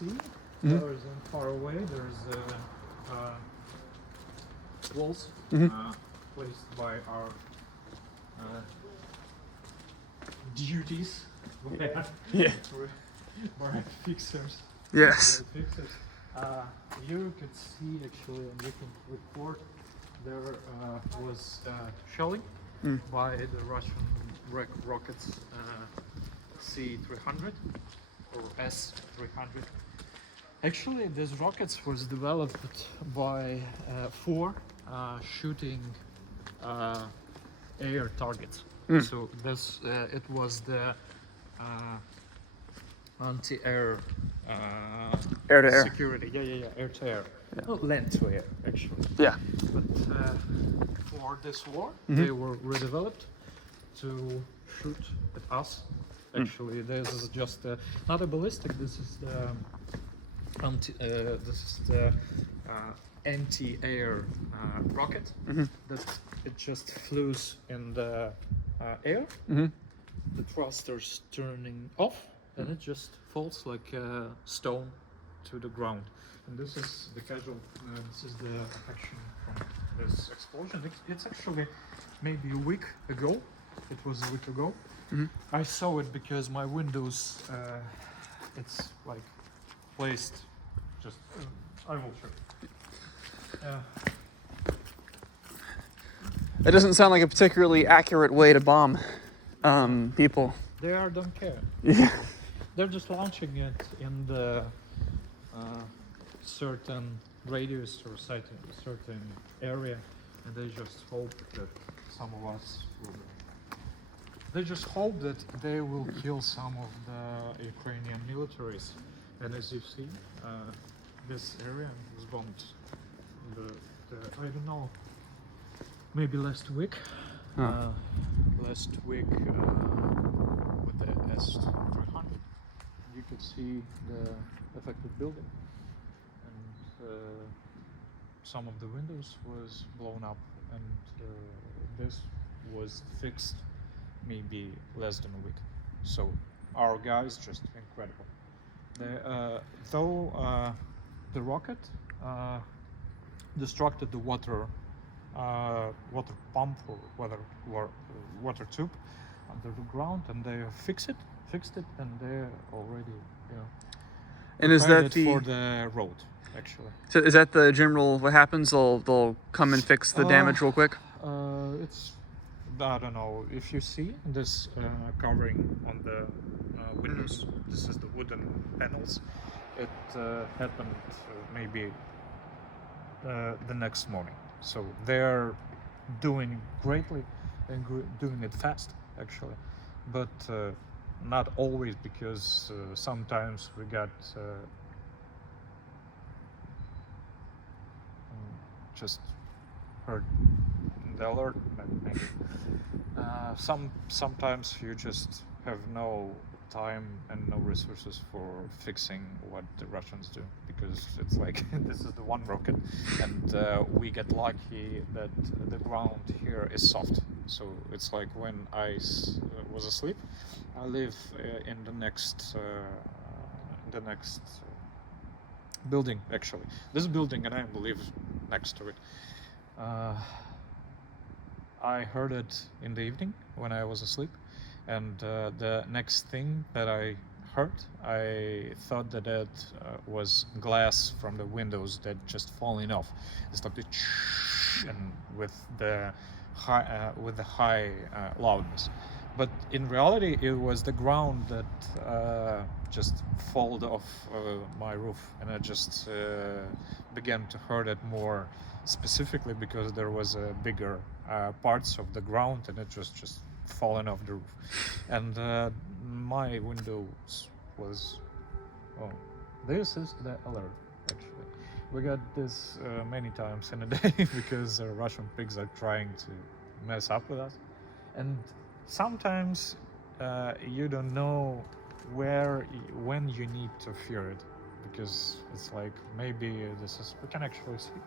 see, there is far away. There's walls placed by our duties. Yeah. By fixers. Yes. Fixers. You can see actually, and you can report there was shelling by the Russian rockets C-300 or S-300. Actually, these rockets was developed by for shooting air targets. So this it was the anti-air Air-to-air. security. Yeah, air-to-air. No, land-to-air actually. Yeah. But for this war, they were redeveloped to shoot at us. Actually, this is just not a ballistic. This is the anti-air rocket that it just flows in the air. The thrusters turning off, and it just falls like a stone to the ground. And this is the casual. This is the action from this explosion. It's actually maybe a week ago. It was a week ago. I saw it because my windows. It's like placed. Just I will show you. It doesn't sound like a particularly accurate way to bomb people. They don't care. Yeah. They're just launching it in the certain radius or certain area, and they just hope that some of us will. They just hope that they will kill some of the Ukrainian militaries. And as you see, this area was bombed. I don't know. Maybe last week. Last week with the S-300, you could see the affected building, and some of the windows was blown up, and this was fixed maybe less than a week. So our guys just incredible. Though the rocket destructed the water pump or water tube under the ground, and they fixed it, and they already, And is that for the road actually. So is that the general what happens? They'll come and fix the damage real quick. It's I don't know if you see this covering on the windows. This is the wooden panels. It happened maybe the next morning. So they're doing greatly and doing it fast actually, but not always, because sometimes we got just heard the alert maybe. Sometimes you just have no time and no resources for fixing what the Russians do, because it's like this is the one rocket, and we get lucky that the ground here is soft. So it's like when I was asleep, I live in the next building actually. This building, and I live next to it. I heard it in the evening when I was asleep, and the next thing that I heard, I thought that it was glass from the windows that just falling off. It's like the and with the high loudness. But in reality, it was the ground that just fell off my roof, and I just began to hurt it more specifically because there was a bigger parts of the ground, and it just fallen off the roof. And my windows was, oh, this is the alert actually. We got this many times in a day because Russian pigs are trying to mess up with us, and sometimes you don't know when you need to fear it, because it's like maybe this is, we can actually see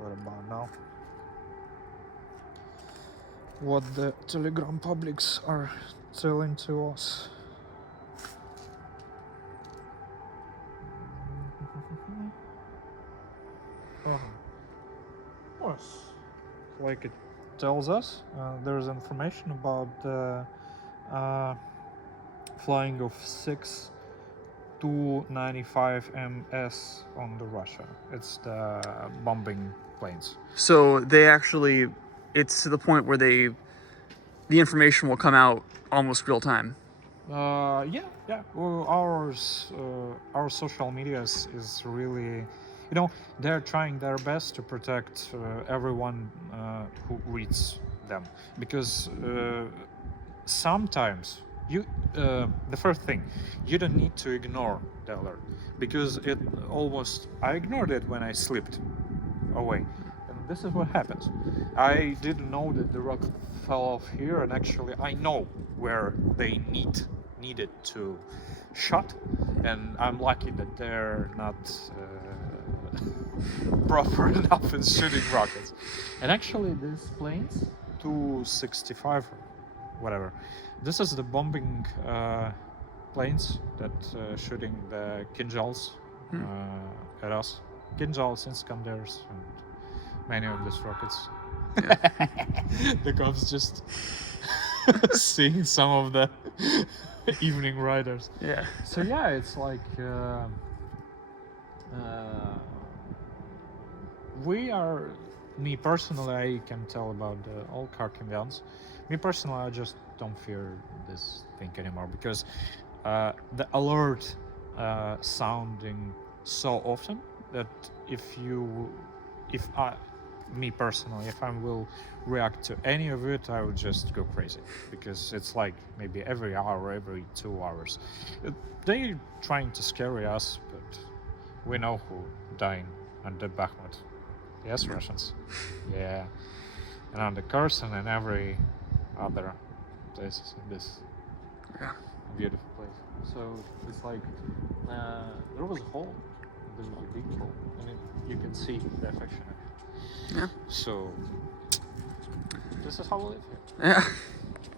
what about now what the Telegram publics are telling to us. Yes. Like it tells us, there's information about the flying of 6 Tu-95 MS on the Russia. It's the bombing planes. So they actually, it's to the point where the information will come out almost real time. Yeah. Well, our social media is really, they're trying their best to protect everyone who reads them, because sometimes the first thing, you don't need to ignore the alert, because I ignored it when I slipped away, and this is what happens. I didn't know that the rock fell off here, and actually I know where they needed to shot, and I'm lucky that they're not proper enough in shooting rockets. And actually these planes, Tu-65 or whatever, this is the bombing planes that shooting the Kinjals at us. Kinjals, Iskanders, and many of these rockets. The cops just seeing some of the evening riders. Yeah. So yeah, it's like we are. Me personally, I can tell about all Kharkivians. Me personally, I just don't fear this thing anymore, because the alert sounding so often that me personally, if I will react to any of it, I would just go crazy, because it's like maybe every hour, every 2 hours. They trying to scare us, but we know who dying under Bakhmut. Yes, Russians. Yeah. And on the Kherson and every other places in this beautiful place. So it's like there was a hole. There was a big hole, and you can see the affection. Yeah. So this is how we live here. Yeah.